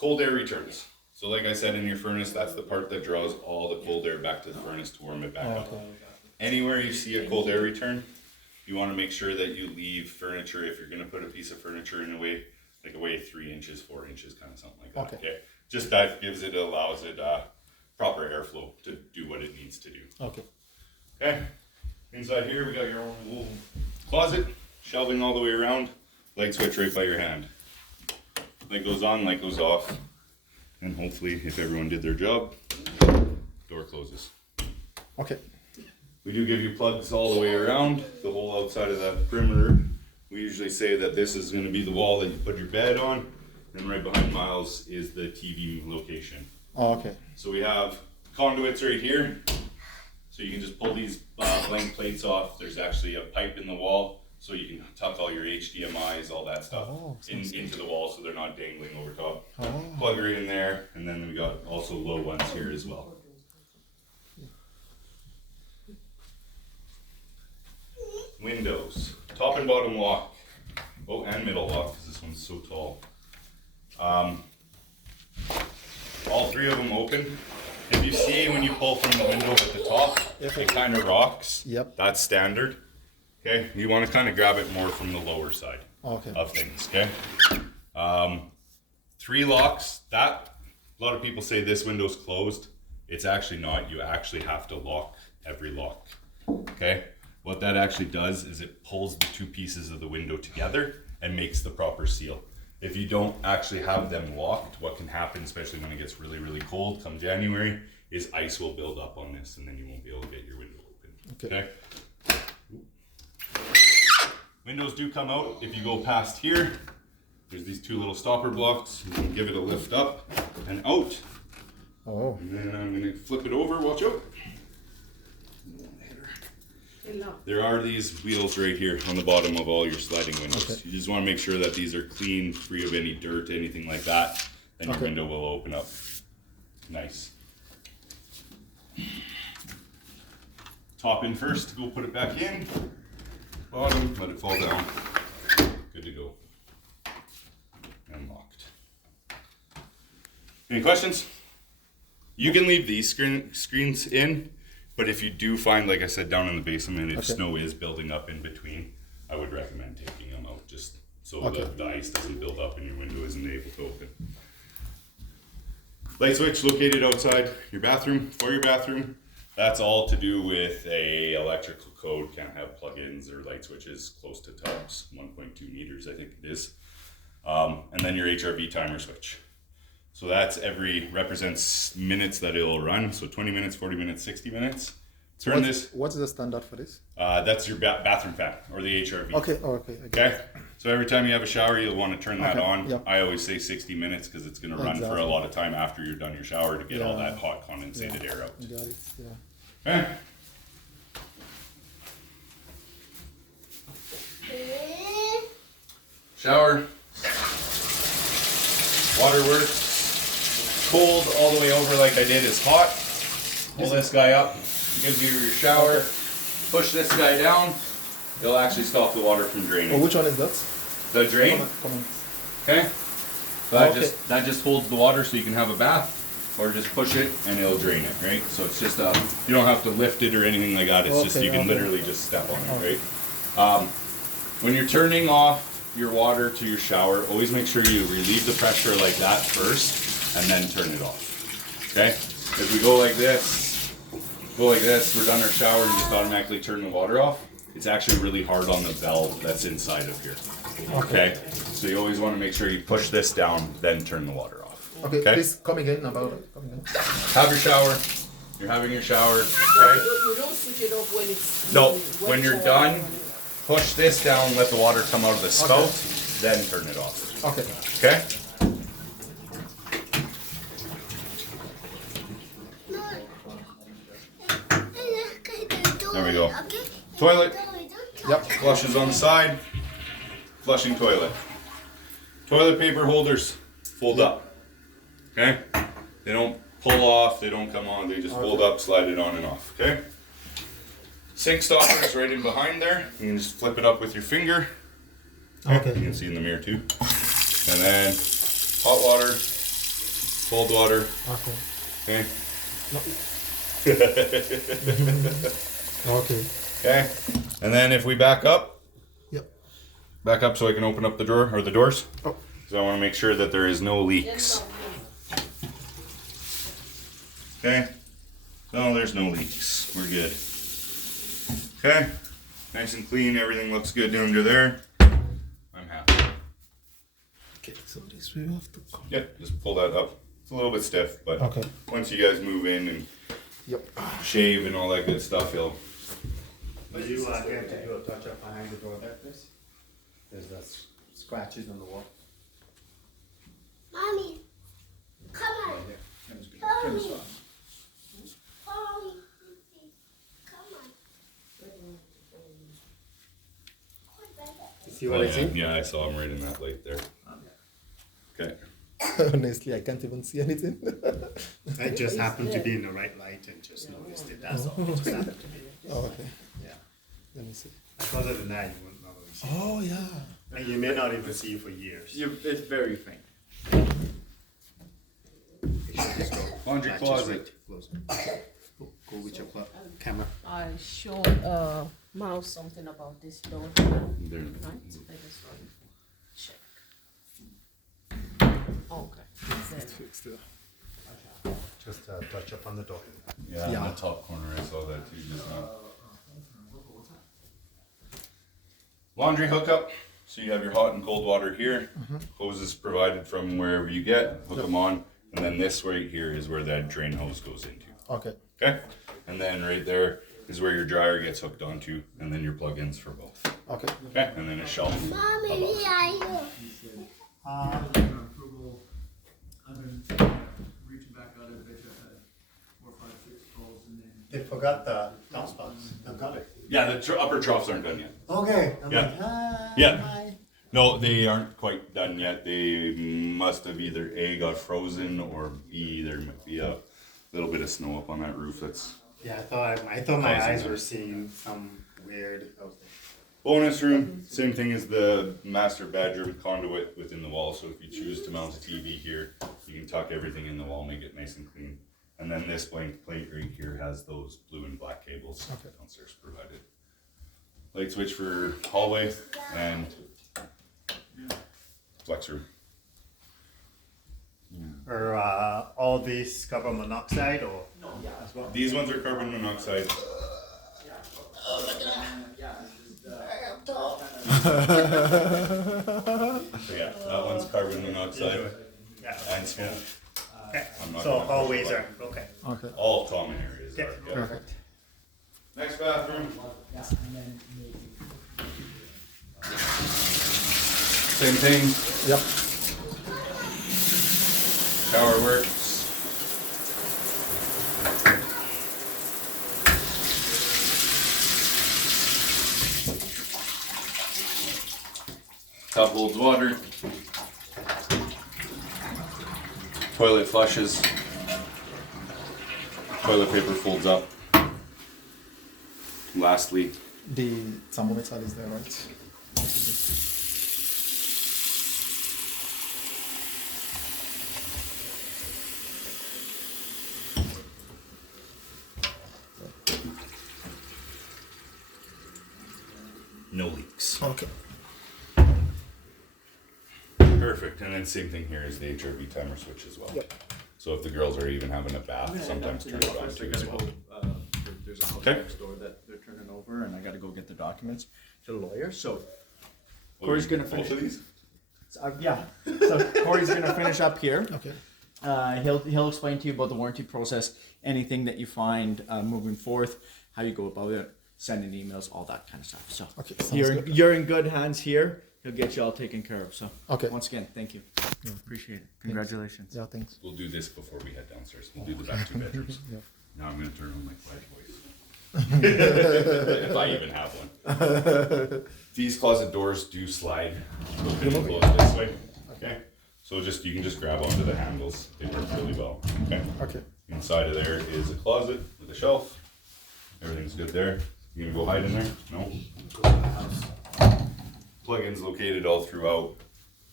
Cold air returns. So like I said, in your furnace, that's the part that draws all the cold air back to the furnace to warm it back up. Anywhere you see a cold air return, you want to make sure that you leave furniture, if you're going to put a piece of furniture in away, like away 3 inches, 4 inches, kind of something like that. Okay. Just that allows it proper airflow to do what it needs to do. Okay. Inside here, we got your own little closet, shelving all the way around, light switch right by your hand. Light goes on, light goes off. And hopefully, if everyone did their job, door closes. We do give you plugs all the way around, the whole outside of that perimeter. We usually say that this is going to be the wall that you put your bed on, and right behind Miles is the TV location. So we have conduits right here. So you can just pull these blank plates off. There's actually a pipe in the wall, so you can tuck all your HDMIs, all that stuff into the wall so they're not dangling over top. Plug it in there, and then we got also low ones here as well. Windows, top and bottom lock. Oh, and middle lock, because this one's so tall. All 3 of them open. If you see when you pull from the window at the top, it kind of rocks. That's standard. Okay, you want to kind of grab it more from the lower side of things. Okay, 3 locks. That a lot of people say this window's closed. It's actually not. You actually have to lock every lock. Okay, what that actually does is it pulls the 2 pieces of the window together and makes the proper seal. If you don't actually have them locked, what can happen, especially when it gets really, really cold come January, is ice will build up on this and then you won't be able to get your window open. Okay. Windows do come out if you go past here. There's these 2 little stopper blocks. You can give it a lift up and out. And then I'm going to flip it over. Watch out. There are these wheels right here on the bottom of all your sliding windows. You just want to make sure that these are clean, free of any dirt, anything like that. Then your window will open up. Nice. Top in first, go put it back in. Bottom, let it fall down. Good to go. And locked. Any questions? You can leave these screens in. But if you do find, like I said, down in the basement, if snow is building up in between, I would recommend taking them out just so the ice doesn't build up and your window isn't able to open. Light switch located outside your bathroom, for your bathroom. That's all to do with a electrical code. Can't have plugins or light switches close to tubs, 1.2 meters I think it is. And then your HRV timer switch. So that's represents minutes that it'll run. So 20 minutes, 40 minutes, 60 minutes. What's the standard for this? That's your bathroom fan or the HRV. Okay. So every time you have a shower, you'll want to turn that on. I always say 60 minutes because it's going to run for a lot of time after you're done your shower to get all that hot condensated air out. Got it. Okay. Shower. Water works. Cold all the way over like I did is hot. Pull this guy up, gives you your shower. Push this guy down. It'll actually stop the water from draining. Which one is that? The drain. Come on. Okay. So that just holds the water so you can have a bath, or just push it and it'll drain it, right? So it's just you don't have to lift it or anything like that. It's just you can literally just step on it, right? When you're turning off your water to your shower, always make sure you relieve the pressure like that first and then turn it off. Okay? If we go like this, we're done our shower and just automatically turn the water off. It's actually really hard on the valve that's inside of here. Okay? So you always want to make sure you push this down, then turn the water off. Okay? Please come again about it. Have your shower. You're having your shower. Okay? You don't switch it off when it's... No, when you're done, push this down, let the water come out of the spout, then turn it off. Okay? There we go. Toilet. Flushes on the side. Flushing toilet. Toilet paper holders fold up. Okay? They don't pull off, they don't come on, they just fold up, slide it on and off. Okay? Sink stopper is right in behind there. You can just flip it up with your finger. You can see in the mirror too. And then hot water, cold water. Okay. Okay. Okay. Okay. And then if we back up. Yep. Back up so I can open up the drawer or the doors. Oh. So I want to make sure that there is no leaks. Okay. No, there's no leaks. We're good. Okay. Nice and clean. Everything looks good under there. I'm happy. Okay, so this we have to come. Yep. Just pull that up. It's a little bit stiff, but Okay. once you guys move in and Yep. shave and all that good stuff, you'll. Would you get to do a touch up behind the door there, please? There's the scratches on the wall. Mommy, come on. Follow me. Follow me. Come on. You see what I see? Yeah, I saw him right in that light there. Okay. Honestly, I can't even see anything. I just happened to be in the right light and just noticed it. That's all. It just happened to be. Oh, okay. Yeah. Let me see. Other than that, you wouldn't normally see. Oh, yeah. And you may not even see it for years. It's very faint. Laundry closet. Go with your camera. I showed Mouse something about this door. There. Right? I just want to check. Okay. Then Fixed it. Just a touch up on the door. Yeah, in Yeah. the top corner, I saw that too just now. Laundry hookup. So you have your hot and cold water here. Hoses provided from wherever you get. Hook them on. And then this right here is where that drain hose goes into. Okay. Okay? And then right there is where your dryer gets hooked onto. And then your plug-ins for both. Okay. Okay? And then a shelf. Mommy, above. we are you. Approval. I've been reaching back out at bitch. I've had 4, 5, 6 calls and then. They forgot the downspouts. I've got it. Yeah, the upper troughs aren't done yet. Okay. I'm Yeah. like, hi. Yeah. Hi. No, they aren't quite done yet. They must have either A, got frozen, or B, there might be a little bit of snow up on that roof. That's Yeah, I thought my Causing eyes it. were seeing some weird. bonus room. Same thing as the master bedroom conduit within the wall. So if you choose to mount a TV here, you can tuck everything in the wall, make it nice and clean. And then this blank plate right here has those blue and black cables downstairs provided. Light switch for hallway and flex room. Are all these carbon monoxide or? As well? These ones are carbon monoxide. So yeah, that one's carbon monoxide Yeah. and smoke. Okay. I'm not So gonna always push are okay. Okay. All common areas Yeah. are. Yeah. Perfect. Next bathroom. Same thing. Yep. Shower works. Tub holds water. Toilet flushes. Toilet paper folds up. Lastly, The thermometer is there, right? no leaks. Okay. Perfect. And then same thing here is the HRV timer switch as well. Yep. So if the girls are even having a bath, sometimes turn it on too as well. There's a house Okay. next door that they're turning over, and I got to go get the documents to the lawyer. So Oh, Corey's gonna both finish. of these? Yeah. So Corey's gonna finish up here. Okay. He'll explain to you about the warranty process, anything that you find moving forth, how you go about it, sending emails, all that kind of stuff. So Okay, sounds you're good. you're in good hands here. He'll get you all taken care of. So Okay. once again, thank you. Appreciate it. Congratulations. Yeah, thanks. We'll do this before we head downstairs. We'll do the back two bedrooms. Yeah. Now I'm gonna turn on my quiet voice. If I even have one. These closet doors do slide. Open and close this way. Okay. So you can just grab onto the handles. They work really well. Okay. Okay. Inside of there is a closet with a shelf. Everything's good there. You gonna go hide in there? No. Plugins located all throughout.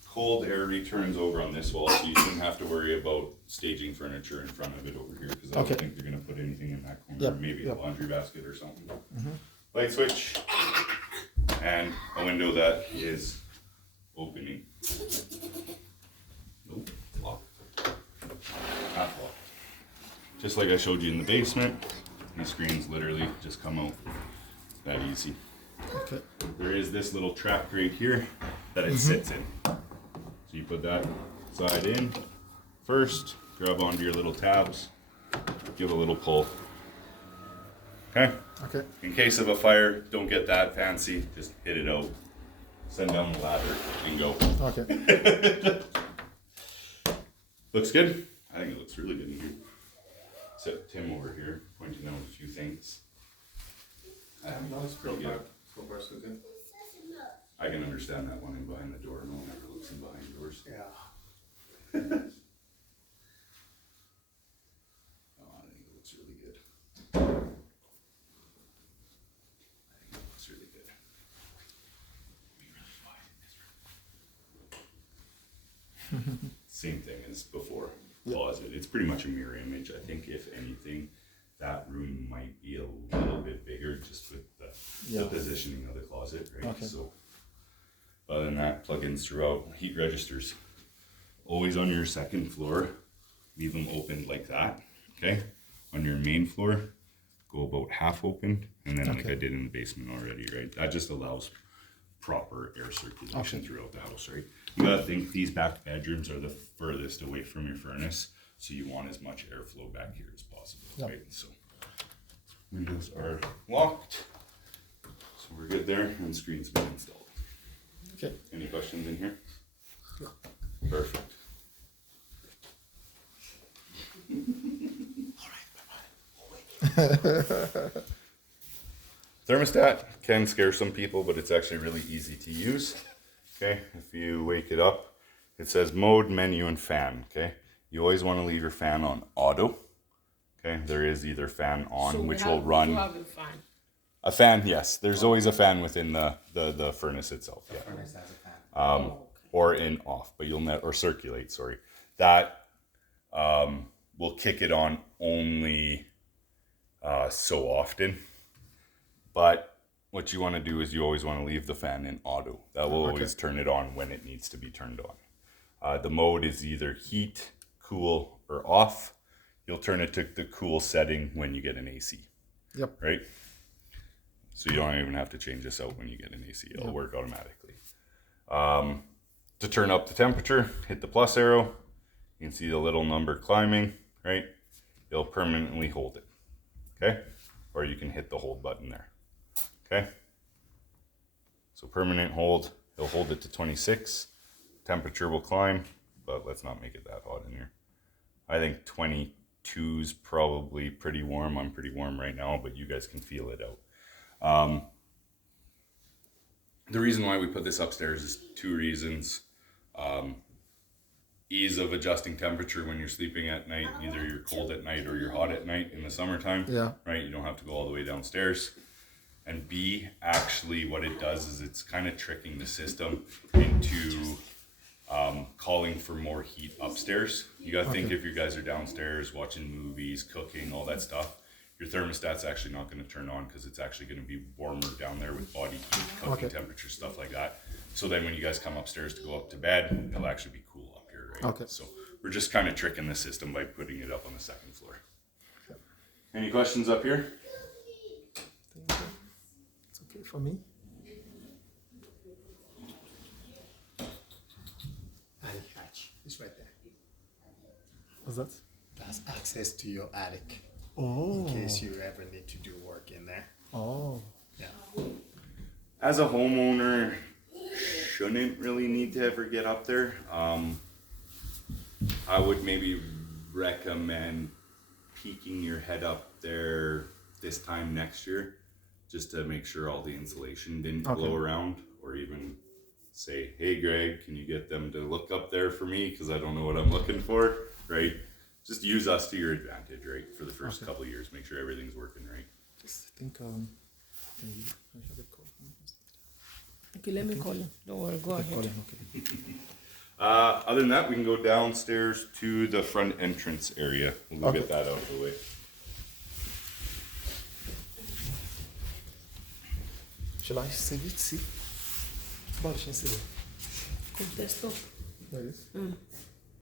cold air returns over on this wall, so you shouldn't have to worry about staging furniture in front of it over here, because I Okay. don't think they're gonna put anything in that corner, Yep, maybe yep. a laundry basket or something. Light switch, and a window that is opening. Nope, locked. Half locked. Just like I showed you in the basement, these screens literally just come out that easy. Okay. There is this little track right here that it sits in. So you put that side in first, grab onto your little tabs, give a little pull. Okay? Okay. In case of a fire, don't get that fancy, just hit it out. Send down the ladder and go. Okay. Looks good? I think it looks really good in here. Except Tim over here pointing out a few things. No, it's pretty good. So far, so good. I can understand that one in behind the door. No one ever looks in behind doors. Yeah. Oh, I think it looks really good. I think it looks really good. Be really quiet in this room. Same thing as before. Closet. It's pretty much a mirror image. I think if anything, that room might be a little bit bigger just with the positioning of the closet, right? Okay. So, other than that, plugins throughout. Heat registers. Always on your second floor, leave them open like that, okay? On your main floor, go about half open, and then like I did in the basement already, right? That just allows proper air circulation throughout the house, right? You gotta think these back bedrooms are the furthest away from your furnace, so you want as much airflow back here as possible, right? So windows are locked, so we're good there, and screen's been installed. Okay. Any questions in here? Perfect. Thermostat can scare some people, but it's actually really easy to use. Okay, if you wake it up, it says mode, menu, and fan. Okay, you always want to leave your fan on auto. Okay, there is either fan on, So which we will have, run. You have a fan. A fan, yes. There's always a fan within the furnace itself. Yeah. Furnace has a fan. Okay. Or in off, but you'll or circulate. Sorry, that will kick it on only so often. But what you want to do is you always want to leave the fan in auto. That will always turn it on when it needs to be turned on. The mode is either heat, cool, or off. You'll turn it to the cool setting when you get an AC. Yep. Right? So you don't even have to change this out when you get an AC. It'll work automatically. To turn up the temperature, hit the plus arrow. You can see the little number climbing, right? It'll permanently hold it, okay? Or you can hit the hold button there, okay? So permanent hold, it'll hold it to 26. Temperature will climb, but let's not make it that hot in here. I think 22 is probably pretty warm. I'm pretty warm right now, but you guys can feel it out. The reason why we put this upstairs is two reasons. Ease of adjusting temperature when you're sleeping at night. Either you're cold at night or you're hot at night in the summertime. Yeah. Right? You don't have to go all the way downstairs. And B, actually what it does is it's kind of tricking the system into calling for more heat upstairs. You gotta think if you guys are downstairs watching movies, cooking, all that stuff, your thermostat's actually not going to turn on because it's actually going to be warmer down there with body heat, cooking temperature, stuff like that. So then when you guys come upstairs to go up to bed, it'll actually be cool up here, right? Okay. So we're just kind of tricking the system by putting it up on the second floor. Any questions up here? It's okay for me. Attic hatch is right there. What's that? That's access to your attic Oh. in case you ever need to do work in there. Oh. Yeah. As a homeowner, shouldn't really need to ever get up there. I would maybe recommend peeking your head up there this time next year, just to make sure all the insulation didn't blow around, or even say, hey Greg, can you get them to look up there for me, because I don't know what I'm looking for, right? Just use us to your advantage, right? For the first couple of years, make sure everything's working right. Just think I have a call. Okay, let me call him. Don't worry, go ahead. Call him, okay. Other than that, we can go downstairs to the front entrance area. We'll get that out of the way. Shall I save it? See? Bora, deixa eu inserir. Contestou. Não é isso?